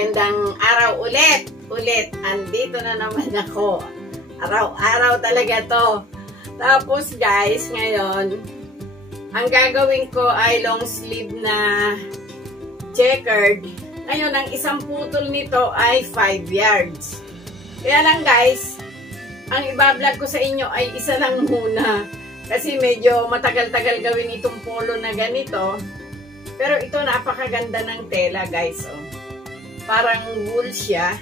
Magandang araw ulit. Andito na naman ako. Araw-araw talaga to. Tapos guys, ngayon, ang gagawin ko ay long sleeve na checkered. Ngayon, ang isang putol nito ay 5 yards. Kaya lang guys, ang ibablog ko sa inyo ay isa lang muna. Kasi medyo matagal-tagal gawin itong polo na ganito. Pero ito napakaganda ng tela guys. Oh. Parang wool siya.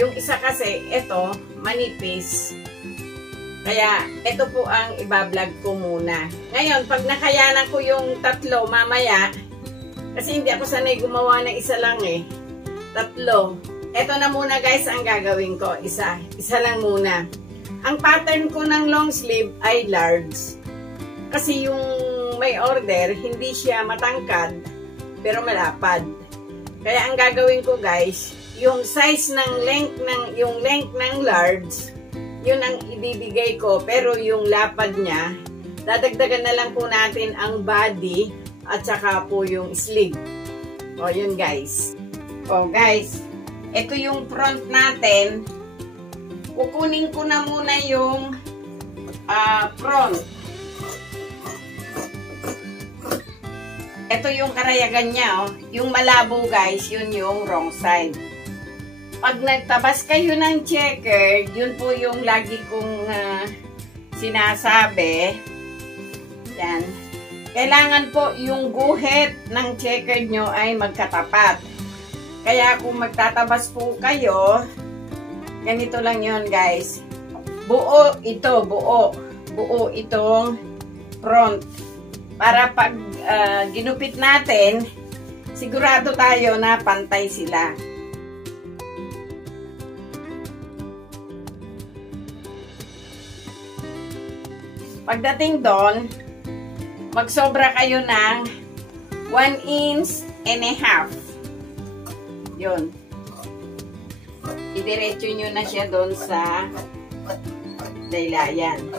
Yung isa kasi, ito, manipis. Kaya, ito po ang ibablog ko muna. Ngayon, pag nakayanan ko yung tatlo mamaya, kasi hindi ako sanay gumawa ng isa lang eh. Tatlo. Ito na muna guys ang gagawin ko. Isa lang muna. Ang pattern ko ng long sleeve ay large. Kasi yung may order, hindi siya matangkad, pero malapad. Kaya ang gagawin ko guys, yung size ng length ng large, yun ang ibibigay ko, pero yung lapad niya, dadagdagan na lang po natin ang body at saka po yung sleeve. O yun guys. O guys, ito yung front natin. Kukunin ko na muna yung front. Ito yung karayagan niya, oh. Yung malabo guys, yun yung wrong side. Pag nagtabas kayo ng checker, yun po yung lagi kong sinasabi. Yan. Kailangan po yung guhit ng checker nyo ay magkatapat. Kaya kung magtatabas po kayo, ganito lang yun guys. Buo ito, buo itong front. Para pag ginupit natin, sigurado tayo na pantay sila. Pagdating doon, magsobra kayo ng 1.5 inch. Yun. Idiretso nyo na siya doon sa daylayan.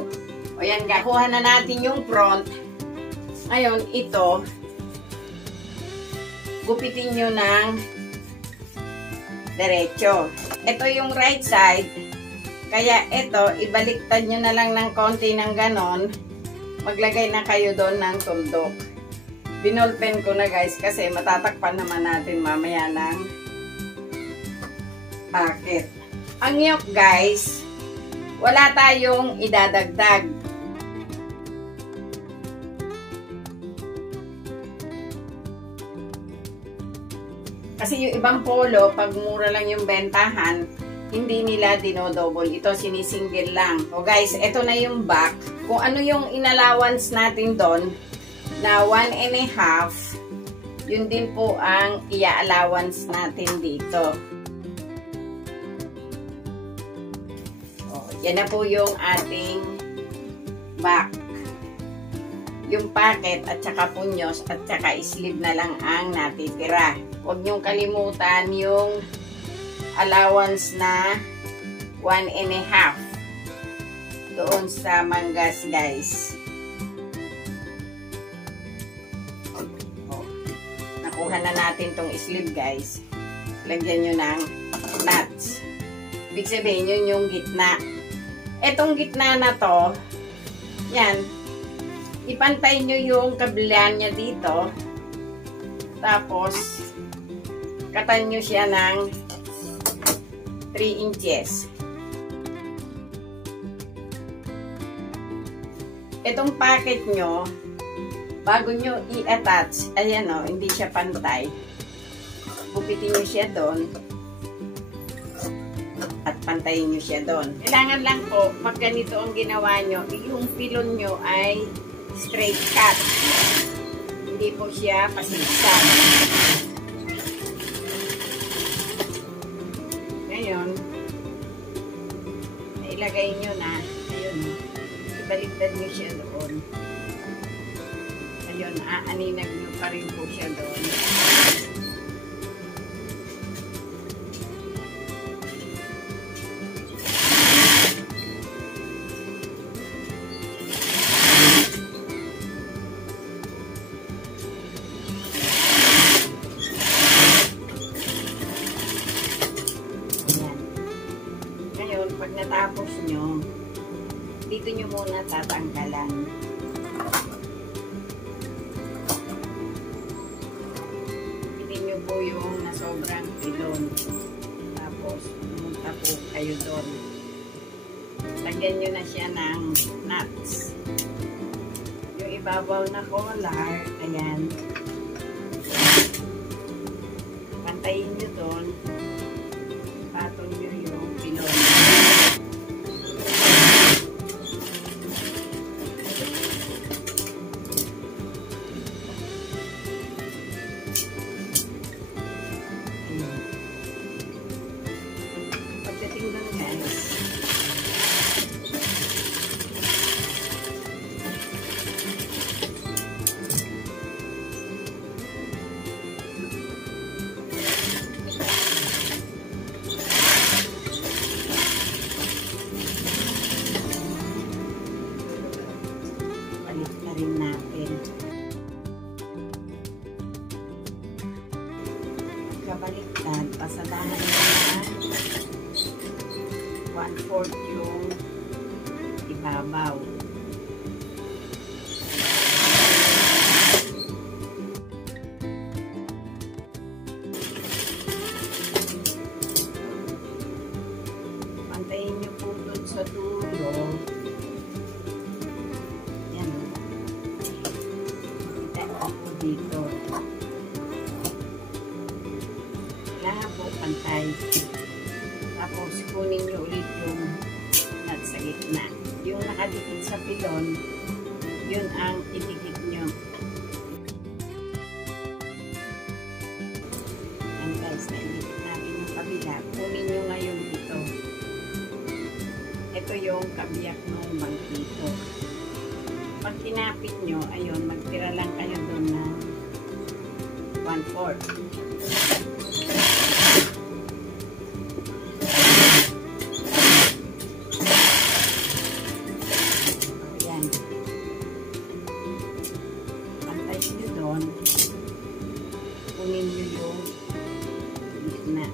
O yan, kuha na natin yung front. Ngayon, ito, gupitin nyo ng diretso. Ito yung right side. Kaya ito, ibaliktad nyo na lang ng konti ng ganon. Maglagay na kayo doon ng tuldok. Binolpen ko na guys kasi matatakpan naman natin mamaya ng packet. Ang yoke guys, wala tayong idadagdag. Kasi yung ibang polo, pag mura lang yung bentahan, hindi nila dinodouble. Ito, sinisingle lang. O guys, ito na yung back. Kung ano yung inallowance natin doon, na 1.5, yun din po ang ia-allowance natin dito. O, yan na po yung ating back. Yung packet at saka punyos at saka sleeve na lang ang natitira. Huwag niyong kalimutan yung allowance na 1.5 doon sa manggas guys. Oh, nakuha na natin tong sleeve guys. Lagyan nyo ng nuts. Ibig sabihin yun yung gitna. Etong gitna na to, yan, ipantay nyo yung kabilaan niya dito. Tapos, katan nyo siya ng 3 inches. Itong packet nyo, bago nyo i-attach, ayan o, hindi siya pantay. Gupitin nyo siya doon. At pantayin nyo siya doon. Kailangan lang po, pag ganito ang ginawa nyo, yung pilon nyo ay straight cut. Hindi po siya pasigsan. Ngayon, ilagay nyo na, ayun, ibaliktad nyo siya doon. Ayun, aaninag nyo pa rin po siya doon. pag natapos nyo, dito nyo muna tatanggalan. Piliin nyo po yung nasobrang pilon. Tapos, pumunta po kayo doon. Lagyan nyo na siya ng nuts. Yung ibabaw na collar, ayan. Pantayin nyo doon. Patong nyo yung pilon. Pagdating doon, guys, rin natin. Pagkabaliktad, pasadahan na 1/4 yung ibabaw. Pantayin nyo po dun sa dulo. Dito. Lahat po pantay. Tapos kunin nyo ulit yung nut sa gitna. Yung nakadikit sa pilon, yun ang idikit nyo. And guys, naidikit natin yung kabila. Kunin nyo ngayon dito. Ito yung kabiyak ng bangkito. Pag kinapit nyo, ayun, magtira lang kayo doon na 1/4. Ayan. Pantay nyo doon. Kunin nyo yung gitna.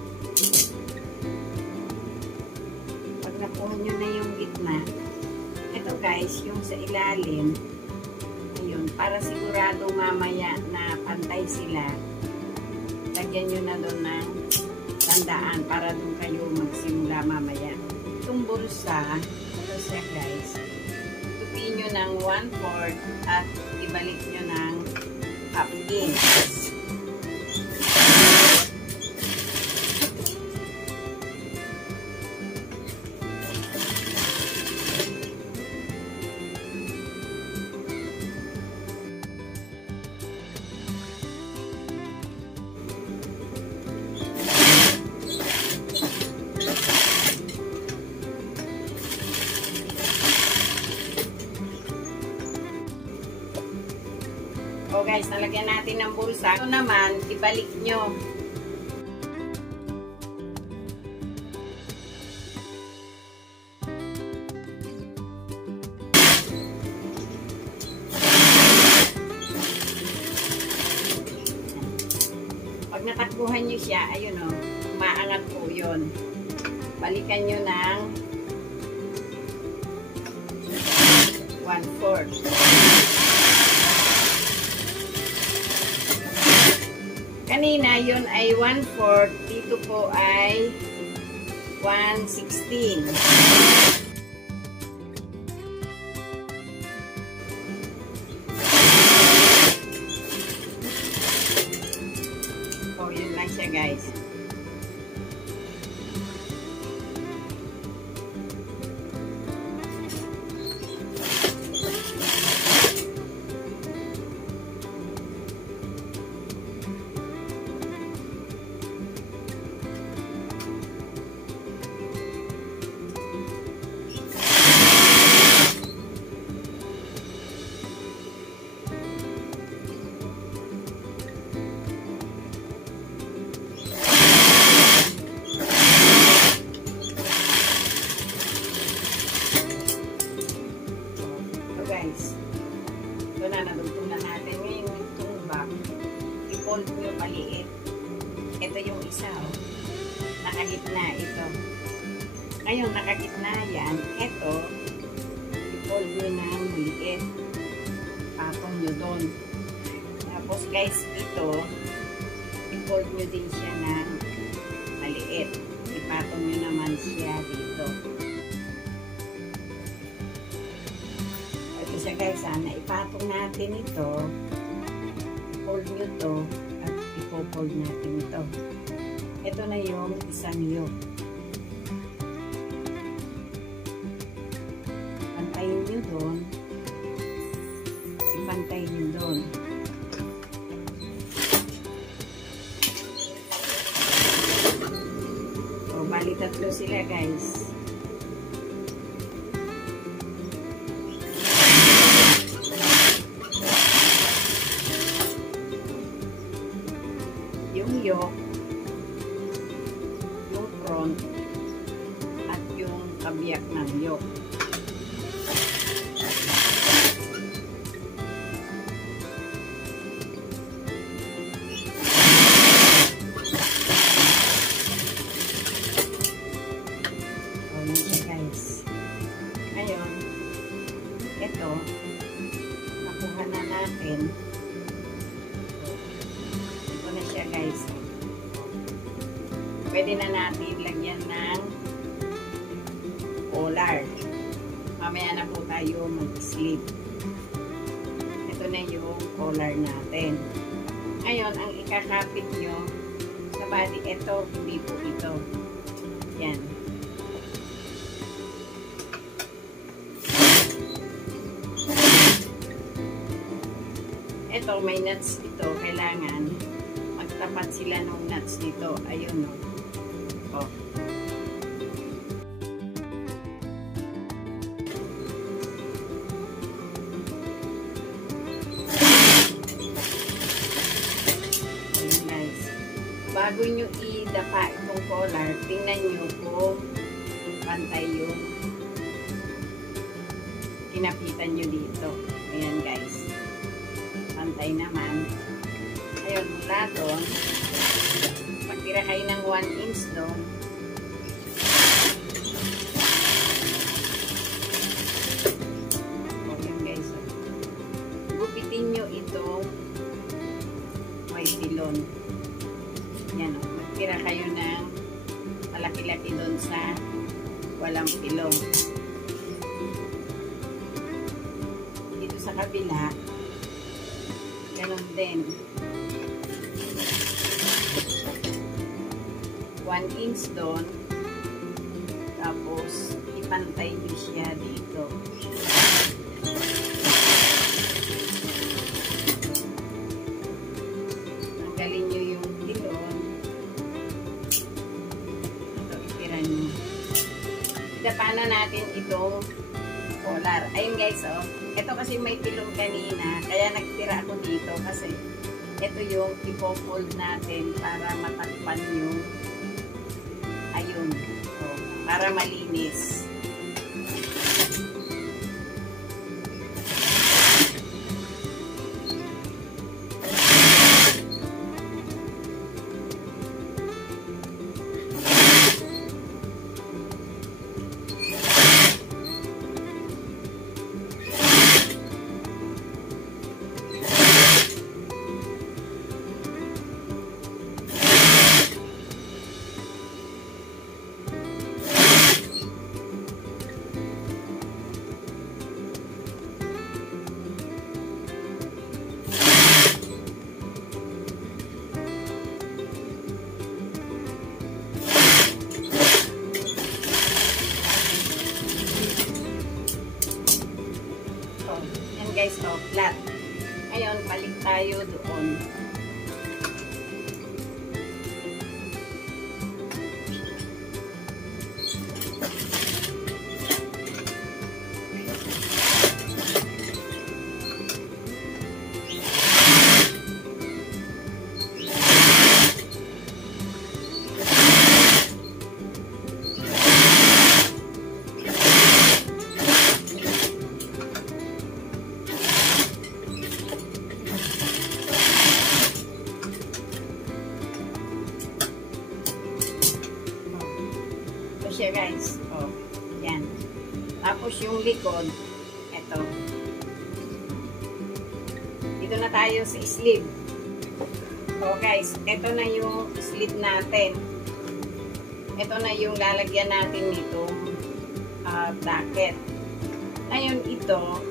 Pag nakuha nyo na yung gitna, ito guys, yung sa ilalim, ayun, para sigurado mamaya na pantay sila, lagyan nyo na doon ng tandaan para doon kayo magsimula mamaya. Itong bulsa, ito siya guys, tupiin nyo ng 1/4 at ibalik nyo ng 1/2 inch. O guys, nalagyan natin ng bulsa. Ito naman, ibalik nyo. Pag natakbuhan nyo siya, ayun o, umaangat po yun. Balikan nyo ng 1/4. Kanina, yun ay 1/4. Dito po ay 1/16. Oh, yun lang siya guys. Guys, ito na, nadugtong na natin ngayon itong back. I-fold nyo paliit. Ito yung isa, oh. Nakagitna ito. Ngayon, nakagitna yan. Ito, i-fold nyo ng maliit. Patong nyo doon. Tapos guys, ito, i-fold nyo din siya ng maliit. Ipatong nyo naman siya dito. Ito siya guys, ipatong natin ito. I-fold nyo to at i-fold natin ito. Ito na yung isang yolk. Pantayin nyo doon. Pantayin nyo doon. So, bali tatlo sila guys. Yung yolk, yung front, at yung kabiyak ng yolk. Ngayon, ito, nakuha na natin. Ito na siya guys. Pwede na natin lagyan ng collar. Mamaya na po tayo mag-sleep. Ito na yung collar natin. Ngayon, ang ikakapit nyo sa body, ito, hindi po ito. Yan. Ito, may nuts ito. Kailangan magtapat sila ng nuts dito. Ayun, no. Oh. Ayun, guys. Bago nyo idapa itong collar, tingnan nyo kung pantay yung kinapitan nyo dito. Ayan, guys. Pantay naman. Ayun, mula doon, pagtira kayo ng 1 inch doon, o yun guys, gupitin nyo itong may pilon. Yan o, magtira kayo ng malaki-laki doon sa walang pilon. Dito sa kabila, ganun din. 1 inch doon. Tapos, ipantay nyo siya dito. Tanggalin nyo yung pilon. Ito, itira nyo. Paano natin itong collar? Ayun guys, oh. Ito kasi may pilong kanina, kaya nagtira ako dito kasi ito yung ipo-fold natin para matakpan yung ayun. So, para malinis. Guys, oh, flat. Ngayon, balik tayo doon. Tapos yung likod, ito. Dito na tayo sa sleeve. So guys, ito na yung sleeve natin. Ito na yung lalagyan natin nitong bracket. Ngayon ito,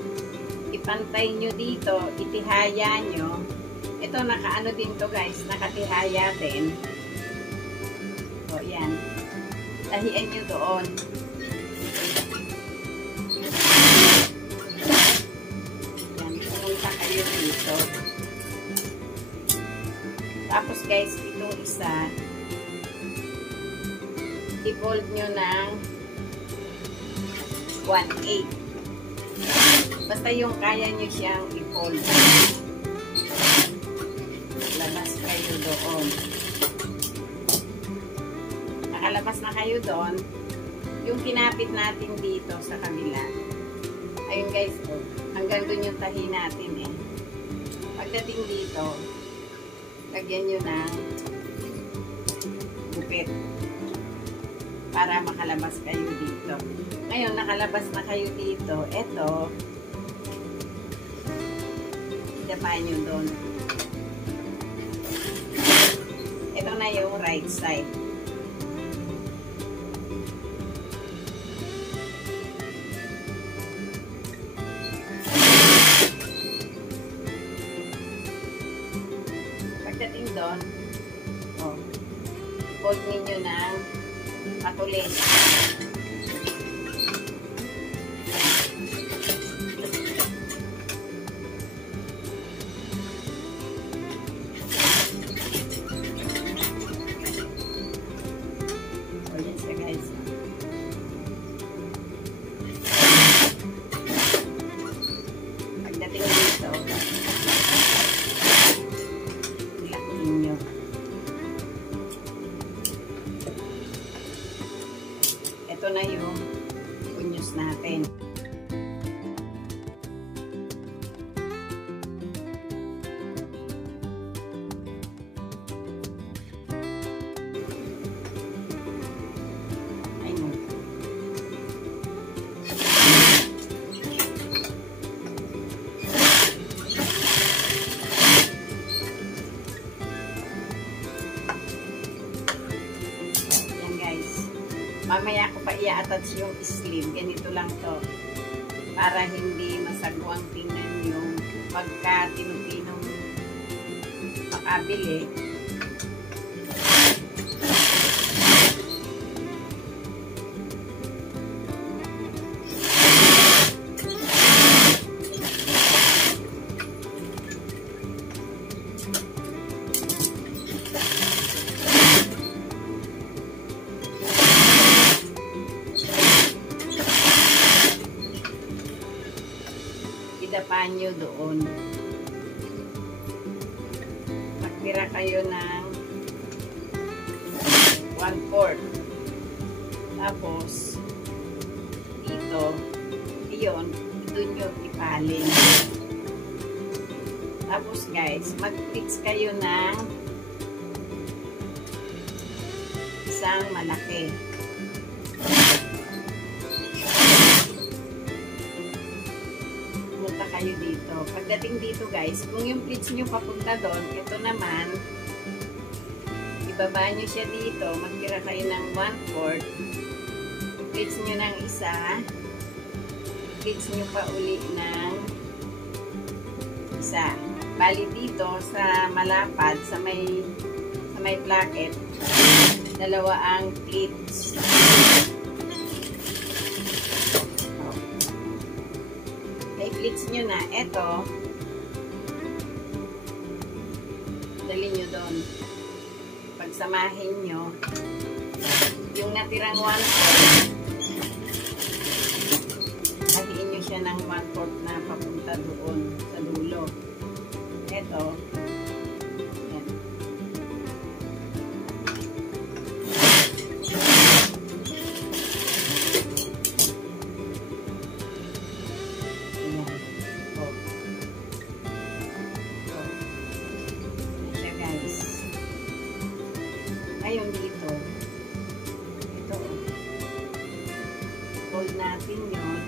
ipantay nyo dito, itihaya nyo. Ito nakaano din to guys, nakatihaya din. So yan. Tahian nyo doon. Yan, pumunta kayo dito. Tapos guys, itong isa, i-fold nyo ng 1/8. Basta yung kaya nyo siyang i-fold. Labas kayo doon. Nakalabas na kayo doon. Yung kinapit natin dito sa kabila. Ayun guys, oh, hanggang doon yung tahi natin eh. Pagdating dito, lagyan nyo ng gupit para makalabas kayo dito. Ngayon, nakalabas na kayo dito. Ito, dapain nyo doon. Ito na yung right side. Pagdating doon, oh, fold ninyo ng patulis. Pagdating dito, ilakin nyo. Ito na yung kunyos natin. Mamaya ko pa i-attach yung sleeve. Ganito lang to. Para hindi masagwang tingnan yung pagka tinupinong makabili. Idapaan nyo doon. Magtira kayo ng 1/4. Tapos, dito, iyon, doon nyo ipalin. Tapos guys, mag-fix kayo ng isang malaki. Kayo dito. Pagdating dito guys, kung yung pleats nyo papunta doon, ito naman, ibaba nyo siya dito, magtira kayo ng 1/4, pleats nyo ng isa, pleats nyo pa uli ng isa. Bali dito, sa malapad, sa may placket, dalawa ang pleats. I-pleats nyo na. Ito, dali nyo doon. Pagsamahin nyo, yung natirang 1/4, hatiin nyo siya ng 1/4 na papunta doon sa dulo. Ito, yan. Ngayon dito, ito, fold na natin yun.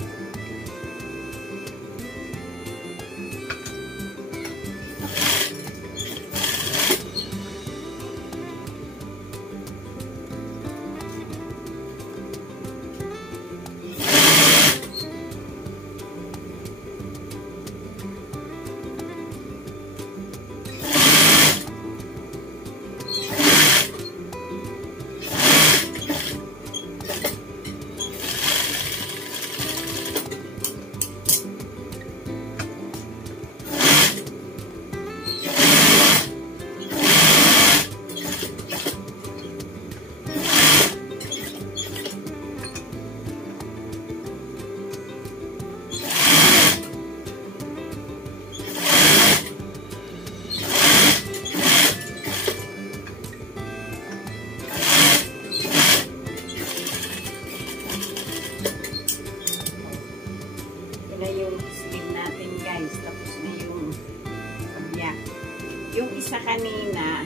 Yung isa kanina,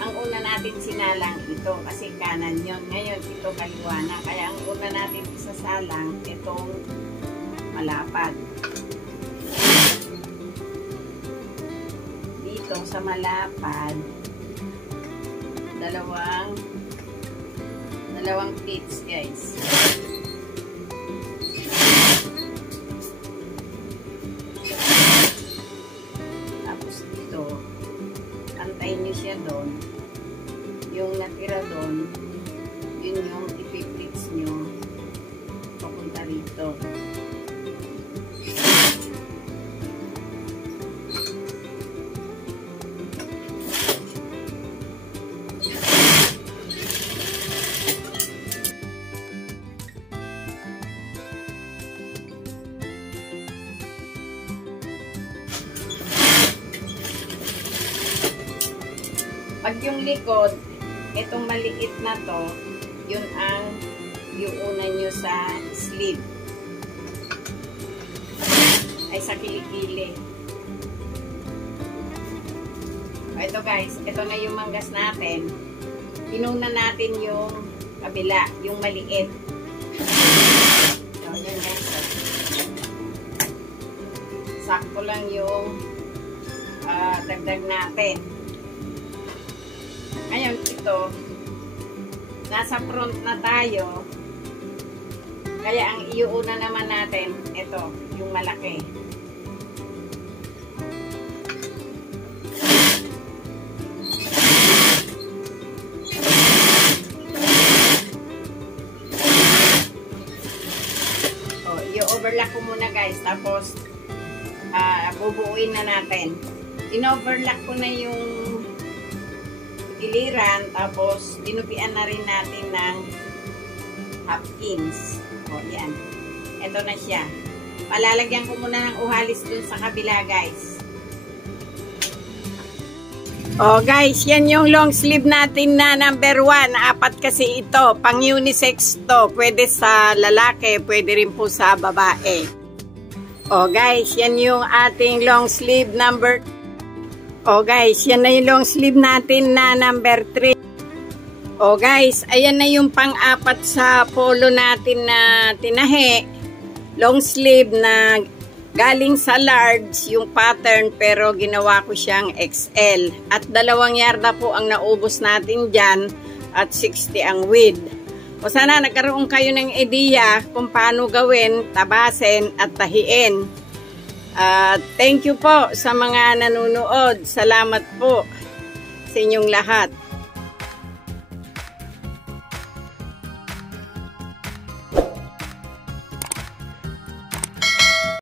ang una natin sinalang ito kasi kanan yon. Ngayon ito kaliwa na. Kaya ang una natin isasalang itong malapad. Dito sa malapad, dalawang pleats guys. Antayin nyo siya doon. Yung natira doon, yun yung ipiplits nyo papunta rito. Pag yung likod, itong maliit na to, yun ang iuuna nyo sa sleeve. Ay, sa kilikili. Ito guys, ito na yung manggas natin. Inuna natin yung kabila, yung maliit. So, yun guys. Sakto lang yung dagdag natin. Ngayon, ito, nasa front na tayo. Kaya ang iuuna naman natin, ito, yung malaki. O, i-overlock ko muna guys. Tapos, bubuuin na natin. In-overlock ko na yung giliran, tapos dinupian na rin natin ng half inch. O, yan. Ito na siya. Palalagyan ko muna ng uhalis dun sa kabila, guys. O, guys, yan yung long sleeve natin na number 1. 4 kasi ito. Pang unisex to. Pwede sa lalaki, pwede rin po sa babae. O, guys, yan yung ating long sleeve number 2. O guys, yan na yung long sleeve natin na number 3. O guys, ayan na yung pang-4 sa polo natin na tinahe. Long sleeve na galing sa large yung pattern pero ginawa ko siyang XL. At 2 yarda po ang naubos natin dyan at 60 ang width. O sana nagkaroon kayo ng idea kung paano gawin, tabasin at tahiin. Thank you po sa mga nanonood. Salamat po sa inyong lahat.